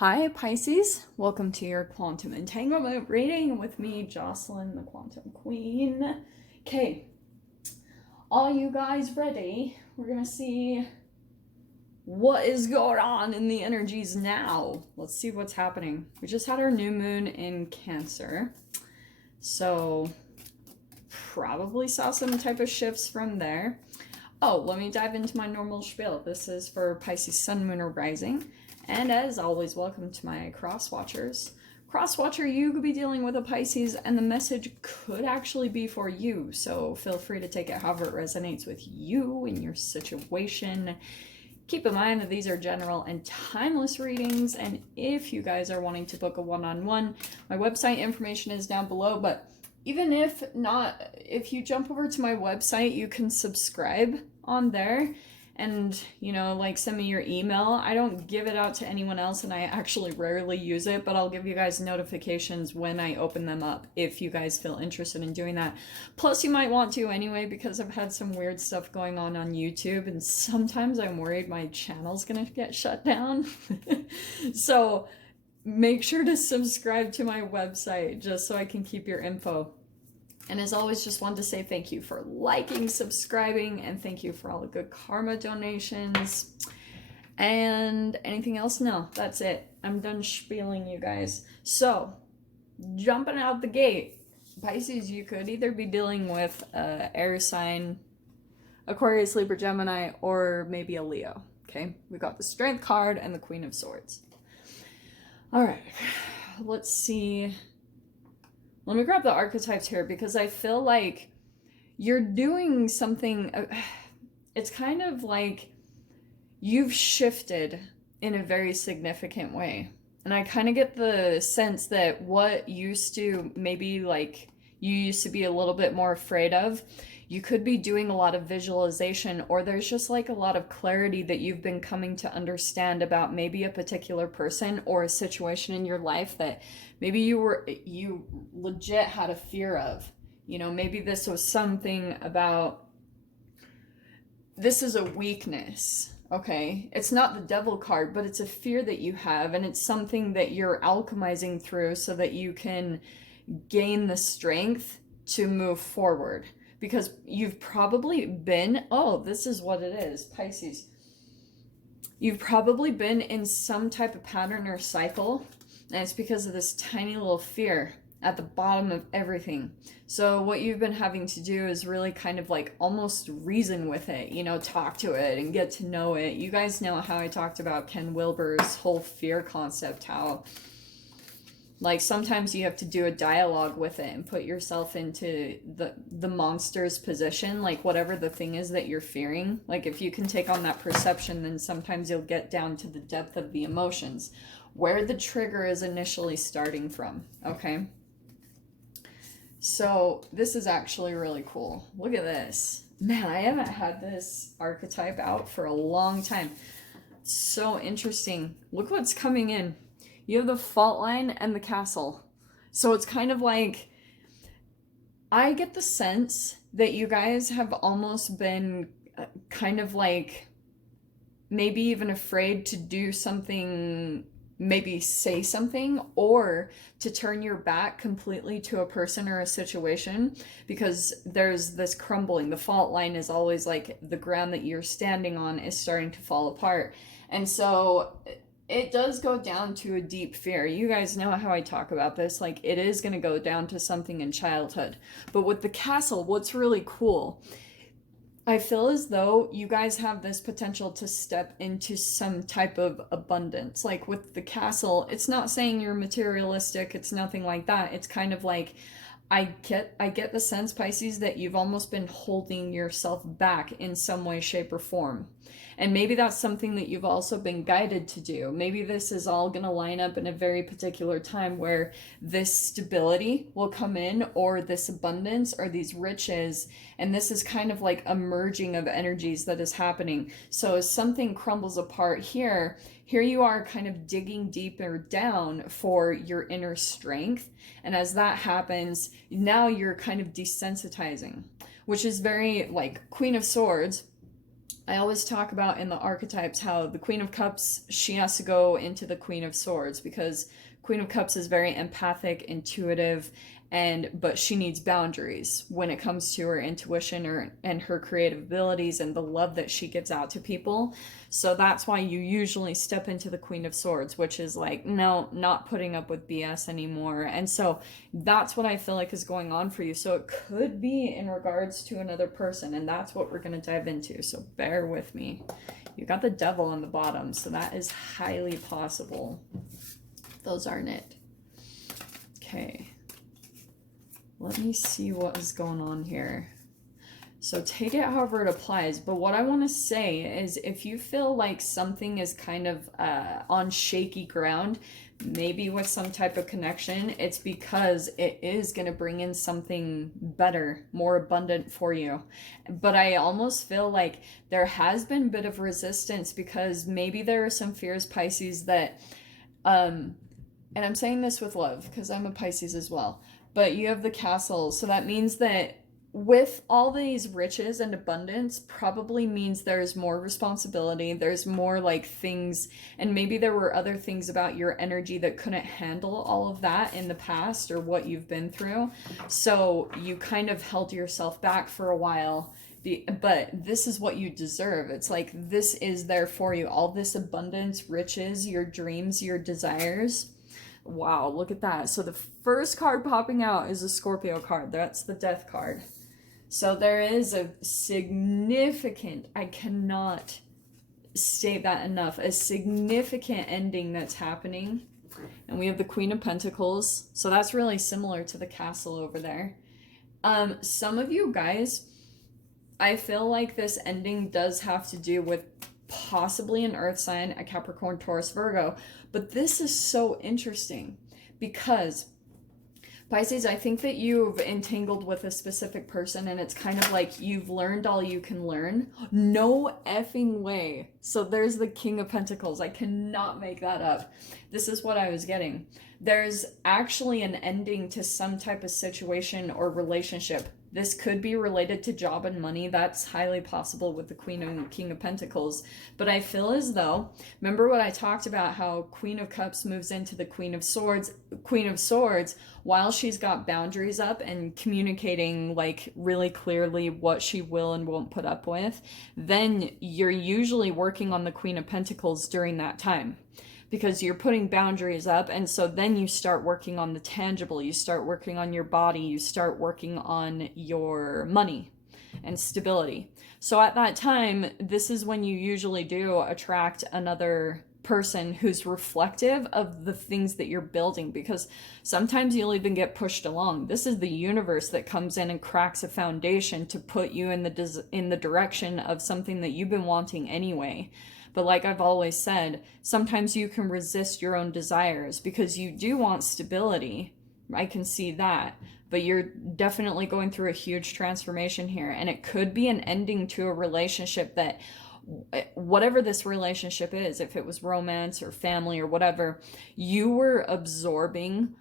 Hi Pisces, welcome to your quantum entanglement reading with me, Jocelyn, the quantum queen. Okay, are you guys ready? We're gonna see what is going on in the energies now. Let's see what's happening. We just had our new moon in Cancer, so probably saw some type of shifts from there. Oh, let me dive into my normal spiel. This is for Pisces Sun, Moon, or Rising. And as always, welcome to my cross watchers. Cross watcher, you could be dealing with a Pisces, and the message could actually be for you. So feel free to take it however it resonates with you in your situation. Keep in mind that these are general and timeless readings. And if you guys are wanting to book a one-on-one, my website information is down below. But even if not, if you jump over to my website, you can subscribe on there. And, you know, like send me your email. I don't give it out to anyone else, and I actually rarely use it, but I'll give you guys notifications when I open them up if you guys feel interested in doing that. Plus, you might want to anyway, because I've had some weird stuff going on YouTube, and sometimes I'm worried my channel's gonna get shut down. So make sure to subscribe to my website just so I can keep your info. And as always, just wanted to say thank you for liking, subscribing, and thank you for all the good karma donations. And anything else? No, that's it. I'm done spieling, you guys. So, jumping out the gate, Pisces, you could either be dealing with air sign, Aquarius, Libra, Gemini, or maybe a Leo. Okay, we got the Strength card and the Queen of Swords. All right, let's see. Let me grab the archetypes here because I feel like you're doing something. It's kind of like you've shifted in a very significant way. And I kind of get the sense that what used to maybe like you used to be a little bit more afraid of, you could be doing a lot of visualization, or there's just like a lot of clarity that you've been coming to understand about maybe a particular person or a situation in your life that maybe you legit had a fear of. You know, maybe this was something about, this is a weakness, okay? It's not the devil card, but it's a fear that you have, and it's something that you're alchemizing through so that you can gain the strength to move forward. Because you've probably been, oh, this is what it is, Pisces. You've probably been in some type of pattern or cycle, and it's because of this tiny little fear at the bottom of everything. So what you've been having to do is really kind of like almost reason with it, you know, talk to it and get to know it. You guys know how I talked about Ken Wilber's whole fear concept, how like sometimes you have to do a dialogue with it and put yourself into the monster's position, like whatever the thing is that you're fearing. Like if you can take on that perception, then sometimes you'll get down to the depth of the emotions, where the trigger is initially starting from, okay? So this is actually really cool. Look at this. Man, I haven't had this archetype out for a long time. It's so interesting. Look what's coming in. You have the fault line and the castle. So it's kind of like, I get the sense that you guys have almost been kind of like maybe even afraid to do something, maybe say something, or to turn your back completely to a person or a situation, because there's this crumbling. The fault line is always like the ground that you're standing on is starting to fall apart. And so it does go down to a deep fear. You guys know how I talk about this. Like, it is going to go down to something in childhood. But with the castle, what's really cool, I feel as though you guys have this potential to step into some type of abundance. Like with the castle, it's not saying you're materialistic. It's nothing like that. It's kind of like, I get the sense, Pisces, that you've almost been holding yourself back in some way, shape, or form. And maybe that's something that you've also been guided to do. Maybe this is all going to line up in a very particular time where this stability will come in, or this abundance, or these riches. And this is kind of like a merging of energies that is happening. So as something crumbles apart here you are kind of digging deeper down for your inner strength. And as that happens, now you're kind of desensitizing, which is very like Queen of Swords. I always talk about in the archetypes how the Queen of Cups, she has to go into the Queen of Swords, because Queen of Cups is very empathic, intuitive, but she needs boundaries when it comes to her intuition and her creative abilities and the love that she gives out to people. So that's why you usually step into the Queen of Swords, which is like, no, not putting up with BS anymore. And so that's what I feel like is going on for you. So it could be in regards to another person, and that's what we're going to dive into. So bear with me. You got the Devil on the bottom, so that is highly possible. Those aren't it. Okay. Let me see what is going on here. So take it however it applies. But what I want to say is, if you feel like something is kind of on shaky ground, maybe with some type of connection, it's because it is going to bring in something better, more abundant for you. But I almost feel like there has been a bit of resistance, because maybe there are some fears, Pisces, that, and I'm saying this with love because I'm a Pisces as well, but you have the Castle. So that means that with all these riches and abundance, probably means there's more responsibility, there's more like things, and maybe there were other things about your energy that couldn't handle all of that in the past or what you've been through. So you kind of held yourself back for a while. But this is what you deserve. It's like, this is there for you. All this abundance, riches, your dreams, your desires. Wow, look at that. So the first card popping out is a Scorpio card. That's the Death card. So there is a significant, I cannot state that enough, a significant ending that's happening. And we have the Queen of Pentacles. So that's really similar to the Castle over there. Some of you guys, I feel like this ending does have to do with possibly an earth sign, a Capricorn, Taurus, Virgo. But this is so interesting because, Pisces, I think that you've entangled with a specific person, and it's kind of like you've learned all you can learn. No effing way. So there's the King of Pentacles. I cannot make that up. This is what I was getting. There's actually an ending to some type of situation or relationship. This could be related to job and money. That's highly possible with the Queen and King of Pentacles. But I feel as though, remember what I talked about, how Queen of Cups moves into the Queen of Swords. Queen of Swords, while she's got boundaries up and communicating like really clearly what she will and won't put up with, then you're usually working on the Queen of Pentacles during that time, because you're putting boundaries up. And so then you start working on the tangible, you start working on your body, you start working on your money and stability. So at that time, this is when you usually do attract another person who's reflective of the things that you're building, because sometimes you'll even get pushed along. This is the universe that comes in and cracks a foundation to put you in the direction of something that you've been wanting anyway. But like I've always said, sometimes you can resist your own desires because you do want stability. I can see that. But you're definitely going through a huge transformation here. And it could be an ending to a relationship that, whatever this relationship is, if it was romance or family or whatever, you were absorbing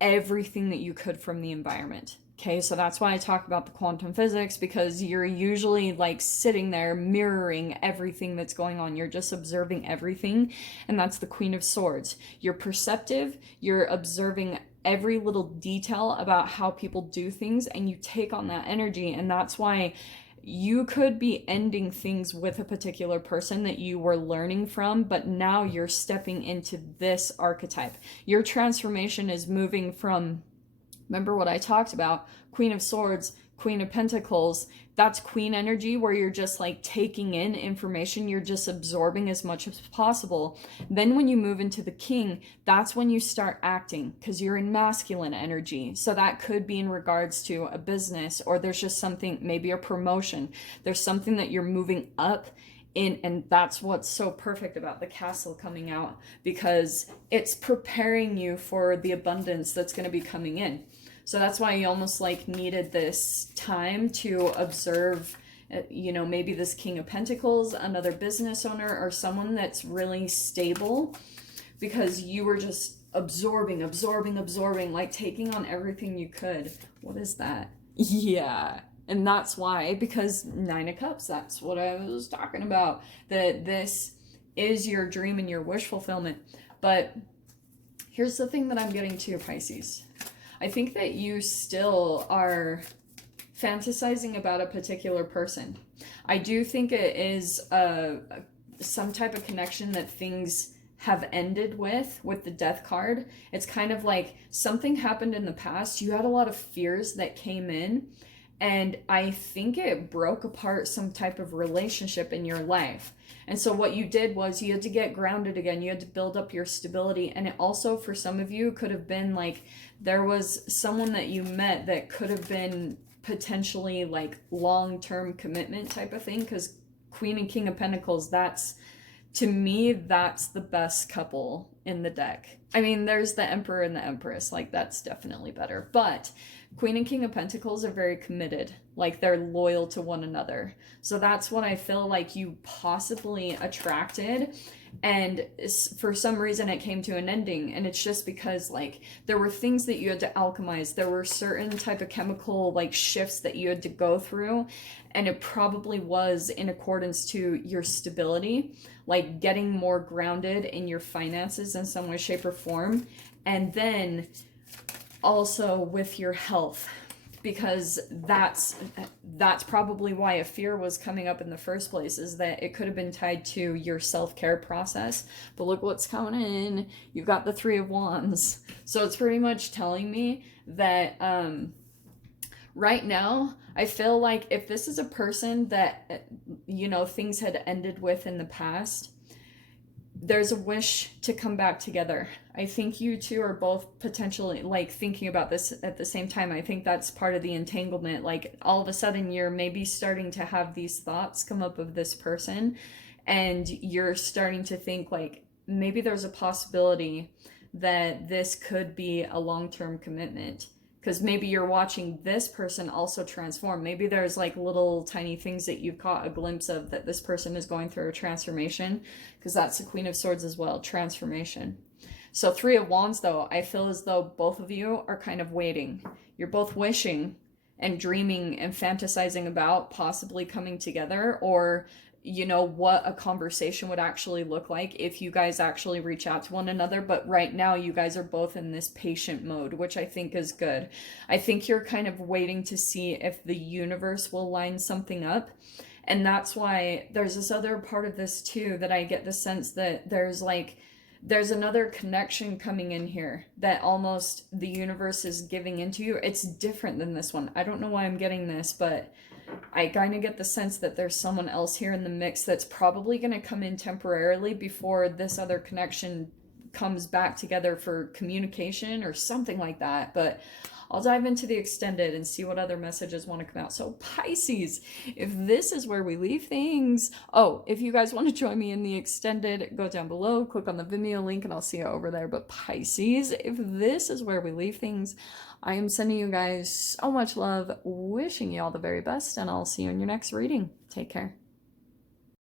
everything that you could from the environment. Okay, so that's why I talk about the quantum physics, because you're usually like sitting there mirroring everything that's going on. You're just observing everything, and that's the Queen of Swords. You're perceptive, you're observing every little detail about how people do things, and you take on that energy, and that's why you could be ending things with a particular person that you were learning from, but now you're stepping into this archetype. Your transformation is moving from, remember what I talked about, Queen of Swords, Queen of Pentacles, that's queen energy, where you're just like taking in information, you're just absorbing as much as possible. Then when you move into the king, that's when you start acting, because you're in masculine energy. So that could be in regards to a business, or there's just something, maybe a promotion. There's something that you're moving up in, and that's what's so perfect about the castle coming out, because it's preparing you for the abundance that's going to be coming in. So that's why you almost like needed this time to observe, you know, maybe this King of Pentacles, another business owner, or someone that's really stable, because you were just absorbing, like taking on everything you could. What is that? Yeah. And that's why, because Nine of Cups, that's what I was talking about. That this is your dream and your wish fulfillment. But here's the thing that I'm getting to, Pisces. I think that you still are fantasizing about a particular person. I do think it is some type of connection that things have ended with the Death card. It's kind of like something happened in the past. You had a lot of fears that came in, and I think it broke apart some type of relationship in your life. And so what you did was you had to get grounded again. You had to build up your stability. And it also, for some of you, could have been like there was someone that you met that could have been potentially like long-term commitment type of thing. Because Queen and King of Pentacles, that's, to me, that's the best couple in the deck. I mean, there's the Emperor and the Empress. Like, that's definitely better. But Queen and King of Pentacles are very committed. Like, they're loyal to one another. So that's what I feel like you possibly attracted. And for some reason it came to an ending. And it's just because, like, there were things that you had to alchemize. There were certain type of chemical, like, shifts that you had to go through. And it probably was in accordance to your stability, like getting more grounded in your finances in some way, shape, or form. And then also with your health, because that's probably why a fear was coming up in the first place, is that it could have been tied to your self-care process. But look what's coming in. You've got the Three of Wands. So it's pretty much telling me that right now, I feel like if this is a person that, you know, things had ended with in the past, there's a wish to come back together. I think you two are both potentially, like, thinking about this at the same time. I think that's part of the entanglement. Like, all of a sudden you're maybe starting to have these thoughts come up of this person, and you're starting to think, like, maybe there's a possibility that this could be a long-term commitment. Because maybe you're watching this person also transform. Maybe there's like little tiny things that you've caught a glimpse of, that this person is going through a transformation. Because that's the Queen of Swords as well, transformation. So Three of Wands, though, I feel as though both of you are kind of waiting. You're both wishing and dreaming and fantasizing about possibly coming together, or, you know, what a conversation would actually look like if you guys actually reach out to one another. But right now you guys are both in this patient mode, which I think is good. I think you're kind of waiting to see if the universe will line something up. And that's why there's this other part of this too, that I get the sense that there's another connection coming in here that almost the universe is giving into you. It's different than this one. I don't know why I'm getting this, but I kind of get the sense that there's someone else here in the mix that's probably going to come in temporarily before this other connection comes back together for communication or something like that. But I'll dive into the extended and see what other messages want to come out. So Pisces, if this is where we leave things. Oh, if you guys want to join me in the extended, go down below, click on the Vimeo link, and I'll see you over there. But Pisces, if this is where we leave things, I am sending you guys so much love, wishing you all the very best, and I'll see you in your next reading. Take care.